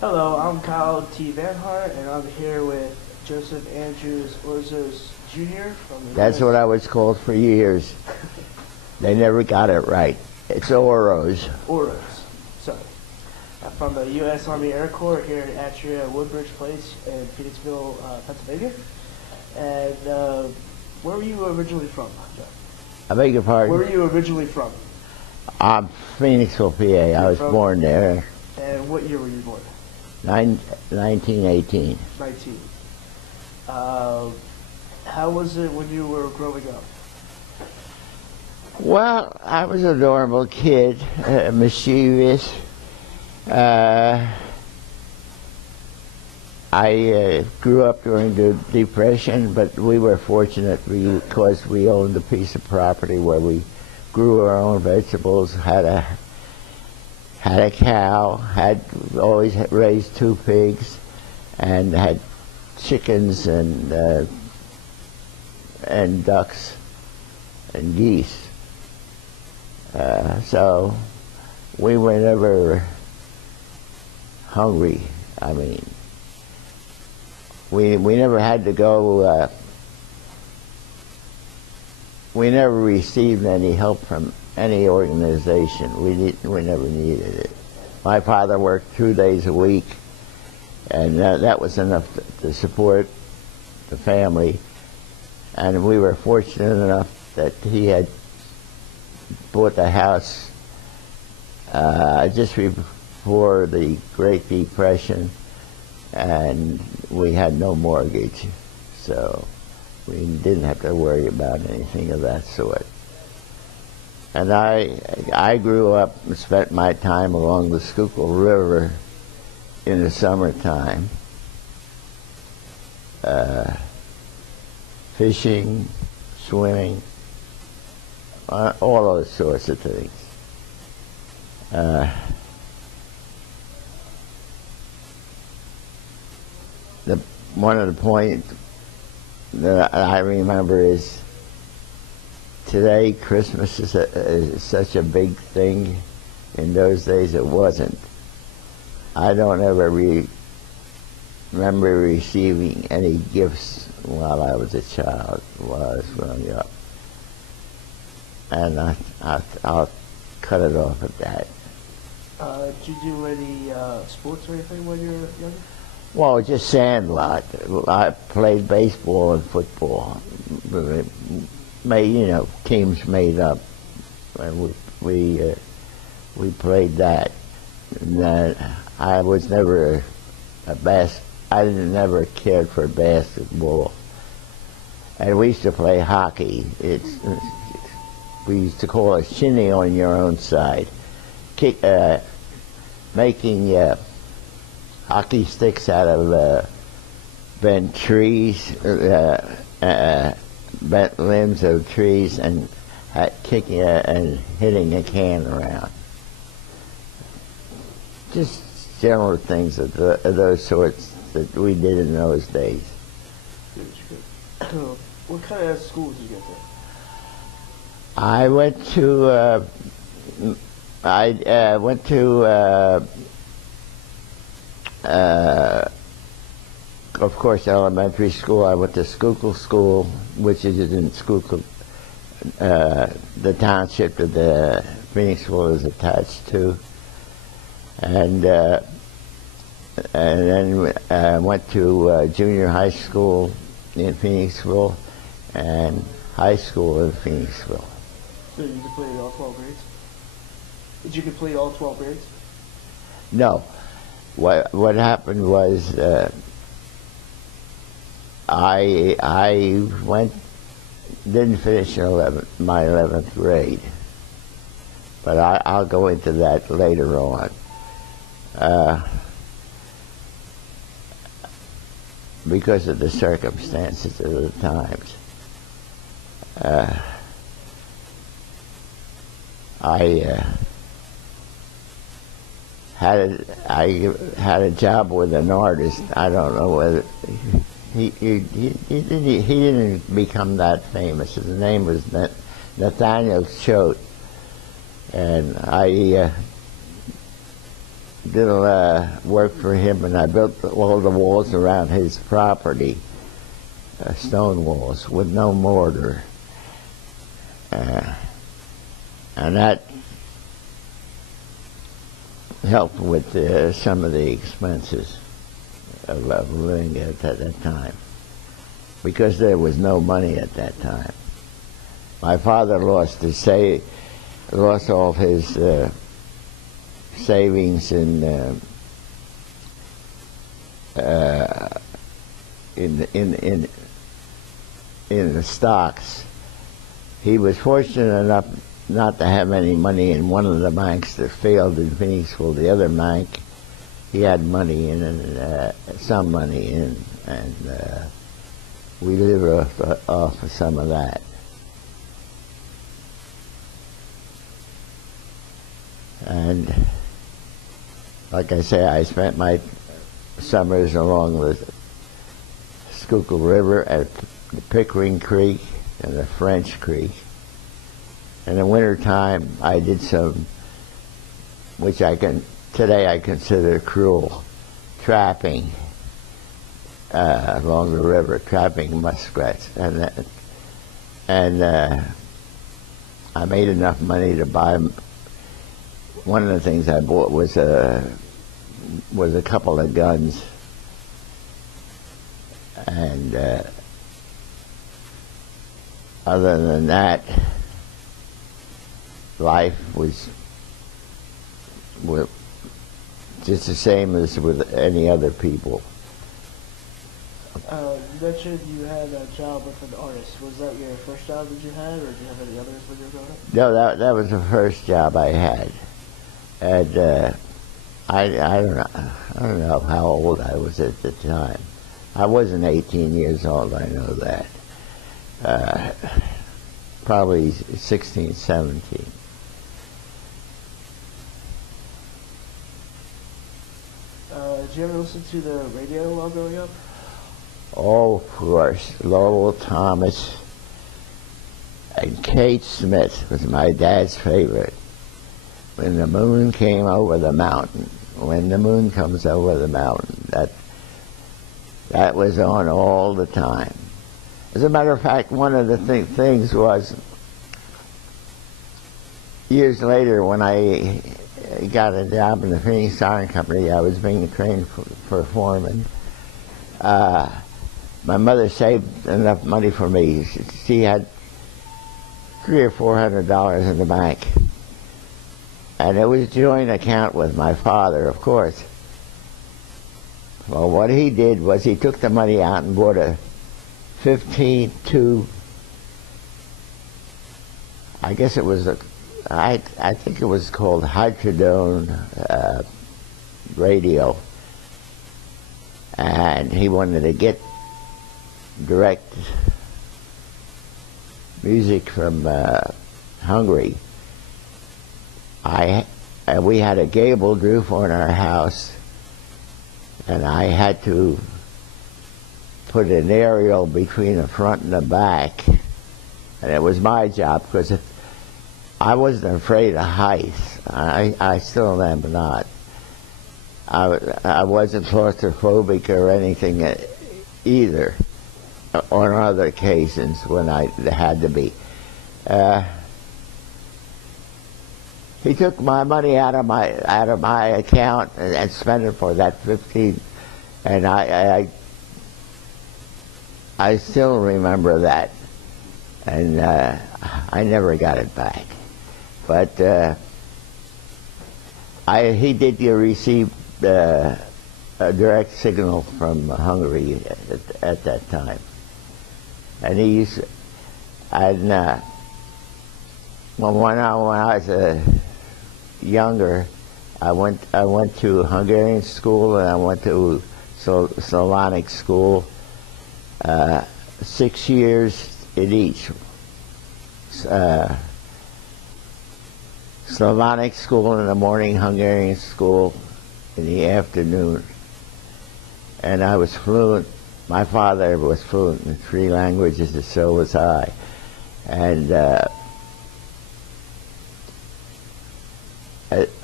Hello, I'm Kyle T. Van Hart, and I'm here with Joseph Andrew Orosz Jr. from the That's what I was called for years. They never got it right. It's Orosz. Orosz, sorry. I'm from the U.S. Army Air Corps here at Atria Woodbridge Place in Phoenixville, Pennsylvania. And where were you originally from, Joe? I beg your pardon? Where were you originally from? I'm Phoenixville, PA. I was born there. And what year were you born? 1918. 19. How was it when you were growing up? Well, I was a normal kid, mischievous. I grew up during the Depression, but we were fortunate because we owned a piece of property where we grew our own vegetables, had a cow, had always raised 2 pigs, and had chickens and ducks and geese. So we were never hungry. I mean, we never had to go. We never received any help from any organization. We never needed it. My father worked 2 days a week, and that was enough to support the family. And we were fortunate enough that he had bought the house just before the Great Depression, and we had no mortgage, so we didn't have to worry about anything of that sort. And I grew up and spent my time along the Schuylkill River in the summertime, fishing, swimming, all those sorts of things. One of the points that I remember is today Christmas is such a big thing. In those days it wasn't. I don't ever remember receiving any gifts while I was a child, while I was growing up. And I'll cut it off at that. Did you do any sports or anything when you were younger? Well, just sandlot. I played baseball and football. Teams made up, and we played that. And I was never I never cared for basketball. And we used to play hockey. We used to call it shinny on your own side. Making hockey sticks out of bent trees, bent limbs of trees, and kicking and hitting a can around. Just general things of those sorts that we did in those days. What kind of school did you go to? I went to of course, elementary school. I went to Schuylkill School, which is in Schuylkill, the township that the Phoenixville is attached to, and then went to junior high school in Phoenixville and high school in Phoenixville. So you completed all 12 grades? Did you complete all 12 grades? No. What happened was I didn't finish my 11th grade, but I'll go into that later on. Because of the circumstances of the times. I had a job with an artist. I don't know whether he didn't become that famous. His name was Nathaniel Choate, and did work for him, and I built all the walls around his property, stone walls with no mortar, and that helped with some of the expenses of living at that time, because there was no money at that time. My father lost all his savings in the stocks. He was fortunate enough not to have any money in one of the banks that failed in Phoenixville. The other bank, he had money in, and some money in, and we lived off of some of that. And like I say, I spent my summers along the Schuylkill River at the Pickering Creek and the French Creek. In the wintertime, I did some, which today I consider cruel, trapping along the river, trapping muskrats. And I made enough money to buy. One of the things I bought was a couple of guns, and other than that, life was just the same as with any other people. You mentioned you had a job with an artist. Was that your first job that you had, or did you have any others when you were growing up? No, that was the first job I had. And I don't know how old I was at the time. I wasn't 18 years old, I know that. Probably 16, 17. Did you ever listen to the radio while growing up? Oh, of course. Lowell Thomas and Kate Smith was my dad's favorite. When the moon came over the mountain, when the moon comes over the mountain, that was on all the time. As a matter of fact, one of the things was, years later when I got a job in the Phoenix Iron Company, I was being trained for foreman. My mother saved enough money for me. She had $300 or $400 in the bank. And it was a joint account with my father, of course. Well, what he did was he took the money out and bought a 15-2, I guess it was I think it was called Hydrodone radio. And he wanted to get direct music from Hungary. We had a gabled roof on our house, and I had to put an aerial between the front and the back, and it was my job because I wasn't afraid of heights. I still am not. I wasn't claustrophobic or anything either on other occasions when I had to be. He took my money out of my account and spent it for that 15, and I still remember that, and I never got it back. But he did receive a direct signal from Hungary at that time, and when I was younger, I went to Hungarian school, and I went to Slavonic school, 6 years in each. Slavonic school in the morning, Hungarian school in the afternoon. And I was fluent. My father was fluent in 3 languages, and so was I.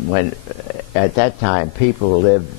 when at that time people lived